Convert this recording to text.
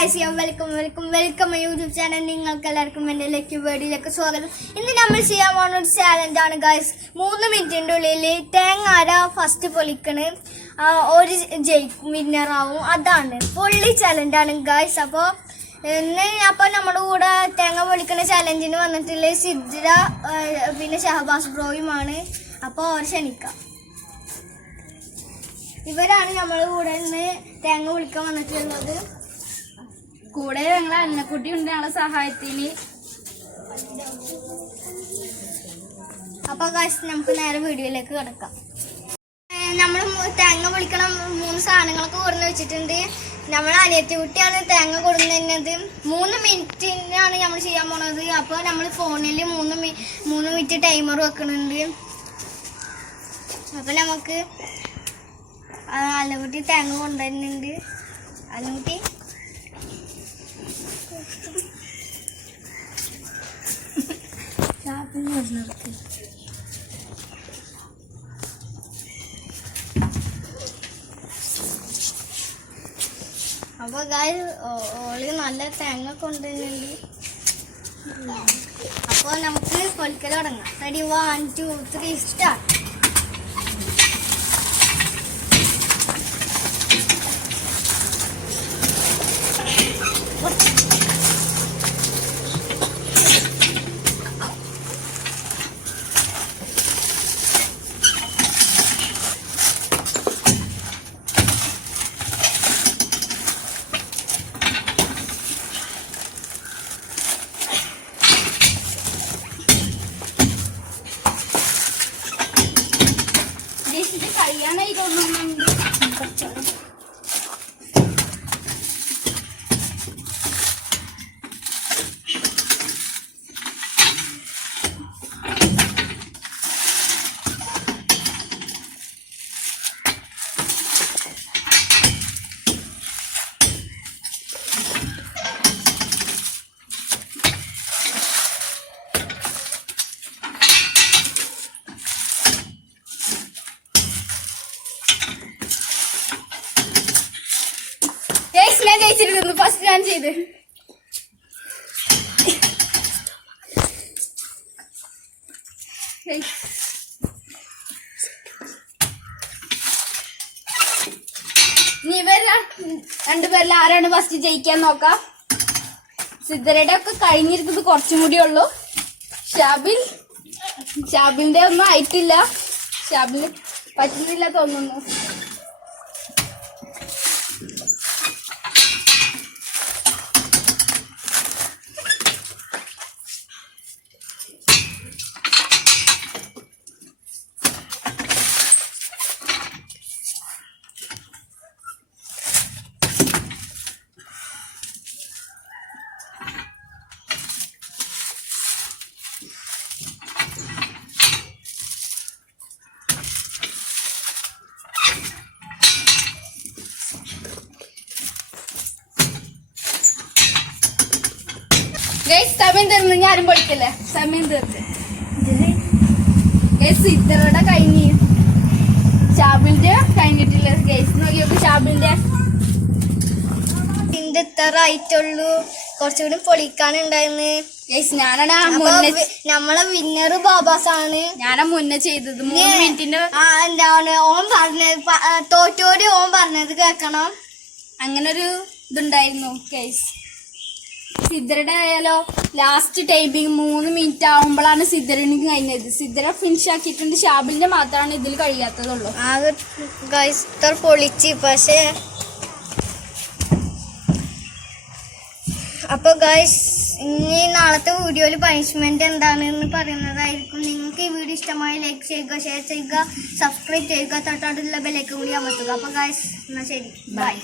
guys, welcome my YouTube channel. നിങ്ങൾക്കെല്ലാവർക്കും എൻ്റെ വീഡിയോയിലേക്ക് സ്വാഗതം. ഇന്ന് നമ്മൾ ചെയ്യാൻ പോകുന്ന ഒരു ചാലഞ്ച് ആണ് ഗൈസ്. 3 മിനിറ്റിന്റെ ഉള്ളിൽ തേങ്ങ ഫസ്റ്റ് പൊളിക്കണ്, ഒരു ജയിക്കും, വിന്നർ ആവും. അതാണ് പൊള്ളി ചാലഞ്ച് ആണ് ഗൈസ്. അപ്പോൾ നമ്മുടെ കൂടെ തേങ്ങ പൊളിക്കുന്ന ചാലഞ്ചിന് വന്നിട്ടുള്ള സിദ്ര പിന്നെ ഷഹബാസ് ബ്രോയുമാണ്. അപ്പോൾ അവർ ക്ഷണിക്കാം. ഇവരാണ് നമ്മളെ കൂടെ ഇന്ന് തേങ്ങ പൊളിക്കാൻ വന്നിട്ടുള്ളത്. കൂടെ ഞങ്ങളെ അന്നക്കുട്ടി ഉണ്ട് ഞങ്ങളെ സഹായത്തിന്. അപ്പൊ ഗൈസ് നമുക്ക് നേരെ വീഡിയോയിലേക്ക് കിടക്കാം. നമ്മൾ തേങ്ങ പൊളിക്കണം 3 സാധനങ്ങളൊക്കെ കൊടുന്ന് വെച്ചിട്ടുണ്ട്. നമ്മൾ അനിയത്തി കുട്ടിയാണ് തേങ്ങ കൊടുക്കുന്നത്. 3 മിനിറ്റിനാണ് നമ്മൾ ചെയ്യാൻ പോണത്. അപ്പോൾ നമ്മൾ ഫോണിൽ 3 മിനിറ്റ് ടൈമർ വെക്കുന്നുണ്ട്. അപ്പൊ നമുക്ക് അലകുട്ടി തേങ്ങ കൊണ്ടുവരുന്നുണ്ട്. അലകുട്ടി അപ്പൊ ഗായ്സ് ഓള് നല്ല തേങ്ങ കൊണ്ടുവരുന്നുണ്ട്. അപ്പോൾ നമുക്ക് പൊളിക്കൽ തുടങ്ങാം. Ready 1 2 3 start. കഴിയാനായി തോന്നുന്നുണ്ട്. ഞാൻ ജയിച്ചിരിക്കുന്നു. ഫസ്റ്റ് ഞാൻ ചെയ്ത് ഇനി രണ്ടുപേരിൽ ആരാണ് ഫസ്റ്റ് ജയിക്കാൻ നോക്കാം. സിദ്ധരയുടെ ഒക്കെ കഴിഞ്ഞിരിക്കുന്നത് കുറച്ചും കൂടി ഉള്ളു. ഷാബിന്റെ ഒന്നും ആയിട്ടില്ല. ഷാബിന് പറ്റുന്നില്ല തോന്നുന്നു. സമയം തീർന്നു. ഞാനും പഠിക്കല്ലേ. സമയം തീർത്ത് സിദ്ധറുടെ കഴിഞ്ഞ് ഷാബിന്റെ കഴിഞ്ഞിട്ടില്ല. ഗൈസ് നോക്കിയൊക്കെ ഷാബിന്റെ ഇത്ര ആയിട്ടുള്ളൂ. കുറച്ചുകൂടി പൊളിക്കാനുണ്ടായിരുന്നു. നമ്മളെ വിന്നർ ബാബാസ് ആണ്. ഞാനാ മുന്നേ ചെയ്തത് 3 മിനിറ്റിന്റെ. എന്താണ് ഓൻ പറഞ്ഞത്, തോറ്റോര് ഓൻ പറഞ്ഞത് കേക്കണം. അങ്ങനെ ഒരു ഇതുണ്ടായിരുന്നു. ഗൈസ് സിദ്ധരുടെ ആയാലോ ലാസ്റ്റ് ടൈമിങ് 3 മിനിറ്റ് ആവുമ്പോഴാണ് സിദ്ധറിന് കഴിഞ്ഞത്. സിദ്ധര ഫിനിഷ് ആക്കിയിട്ടുണ്ട്. ഷാബിലിന്റെ മാത്രമാണ് ഇതിൽ കഴിയാത്തതുള്ളൂ. ആകെ ഗൈസ് ഇത്ര പൊളിച്ച്. പക്ഷേ അപ്പോൾ ഗൈസ് ഇനി നാളത്തെ വീഡിയോയിൽ പണിഷ്മെന്റ് എന്താണെന്ന് പറയുന്നതായിരിക്കും. നിങ്ങൾക്ക് ഈ വീഡിയോ ഇഷ്ടമായി ലൈക്ക് ചെയ്യുക, ഷെയർ ചെയ്യുക, സബ്സ്ക്രൈബ് ചെയ്യുക, തൊട്ടടുത്തുള്ള ബെല്ലൈക്കൺ കൂടി അമർത്തുക. അപ്പോൾ ഗൈസ് എന്നാൽ ശരി, ബൈ.